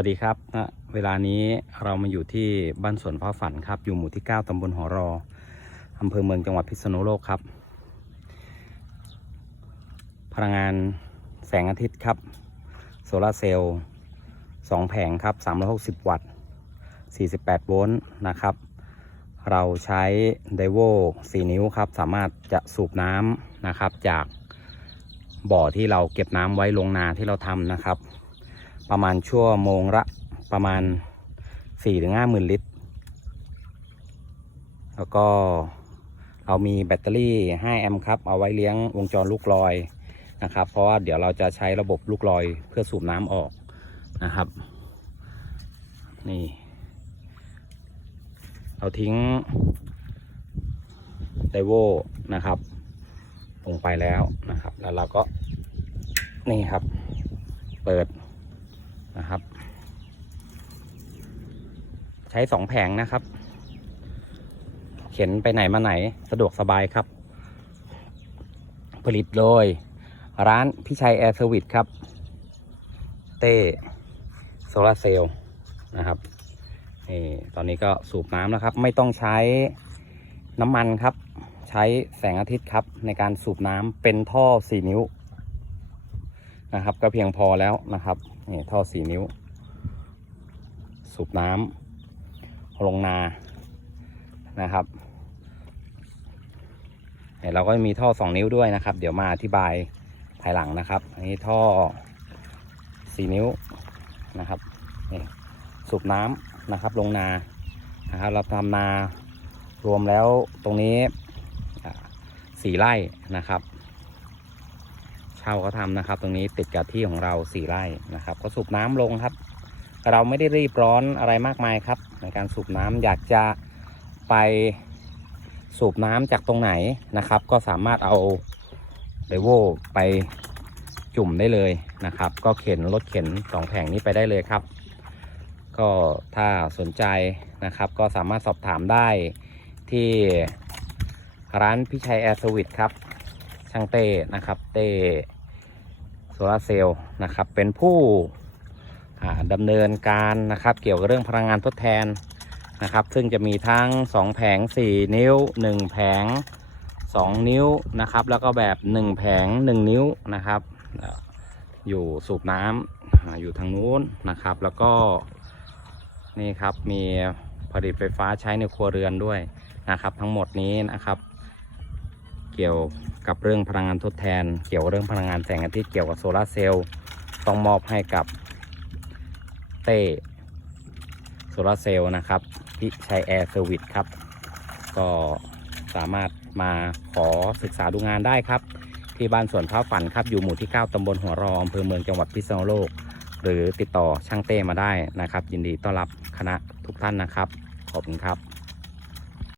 วัสดีครับณเวลานี้เรามาอยู่ที่บ้านสวนฟ้าฝันครับ อยู่หมู่ที่ 9ตำบลหอรออำเภอเมืองจังหวัดพิษณุโลกครับ พลังงานแสงอาทิตย์ครับ โซลาเซลล์2แผงครับ 360 วัตต์ 48 โวลต์นะครับ เราใช้ไดโว4 นิ้วครับ สามารถจะสูบน้ำนะครับจากบ่อที่เราเก็บน้ำไว้ลงนาที่เราทำนะครับ ประมาณชั่วโมงละประมาณ4-5หมื่นลิตร แล้วก็เรามีแบตเตอรี่ 5 แอมป์ครับ เอาไว้เลี้ยงวงจรลูกลอยนะครับ เพราะว่าเดี๋ยวเราจะใช้ระบบลูกลอยเพื่อสูบน้ำออกนะครับ นี่ เราทิ้งไดโวนะครับ ลงไปแล้วนะครับ แล้วเราก็นี่ครับ เปิด นะครับ ใช้สองแผงนะครับ เข็นไปไหนมาไหนสะดวกสบายครับ ผลิตโดย ร้านพิชัยแอร์เซอร์วิสครับ เต้โซลาเซลล์นะครับนี่ตอนนี้ก็สูบน้ำนะครับ ไม่ต้องใช้น้ำมันครับ ใช้แสงอาทิตย์ครับ ในการสูบน้ำเป็นท่อ 4 นิ้ว นะครับ ก็เพียงพอแล้วนะครับนี่ท่อ4นิ้ว สูบน้ำลงนานะครับเนี่ยเราก็มีท่อ2นิ้วด้วยนะครับ เดี๋ยวมาอธิบายภายหลังนะครับอันนี้ท่อ4นิ้วนะครับนี่สูบน้ำนะครับ ลงนานะครับ เราทำนารวมแล้วตรงนี้สี่ไร่นะครับ ช่าเขาทำนะครับ ตรงนี้ติดกับที่ของเราสี่ไร่นะครับก็สูบน้ำลงครับ เราไม่ได้รีบร้อนอะไรมากมายครับ ในการสูบน้ำอยากจะไปสูบน้ำจากตรงไหนนะครับ ก็สามารถเอาเดโวไปจุ่มได้เลยนะครับ ก็เข็นรถเข็นสองแผงนี้ไปได้เลยครับ ก็ถ้าสนใจนะครับก็สามารถสอบถามได้ที่ร้านพิชัยแอร์สวิตครับช่างเต้นะครับ เต้ โซลาร์เซลล์นะครับ เป็นผู้ดำเนินการนะครับ เกี่ยวกับเรื่องพลังงานทดแทนนะครับ ซึ่งจะมีทั้ง 2 แผง 4 นิ้ว 1 แผง 2 นิ้วนะครับ แล้วก็แบบ 1 แผง 1 นิ้วนะครับ อยู่สูบน้ำอยู่ทางนู้นนะครับ แล้วก็นี่ครับมีผลิตไฟฟ้าใช้ในครัวเรือนด้วยนะครับ ทั้งหมดนี้นะครับ เกี่ยวกับเรื่องพลังงานทดแทน เกี่ยวกับเรื่องพลังงานแสงอาทิตย์เกี่ยวกับโซลาร์เซลล์ต้องมอบให้กับเต้โซลาร์เซลล์นะครับที่ใช้แอร์เซอร์วิสครับ ก็สามารถมาขอศึกษาดูงานได้ครับ ที่บ้านสวนพระฝันครับ อยู่หมู่ที่ 9ตำบลหัวรออำเภอเมืองจังหวัดพิษณุโลก หรือติดต่อช่างเต้มาได้นะครับ ยินดีต้อนรับคณะทุกท่านนะครับ ขอบคุณครับ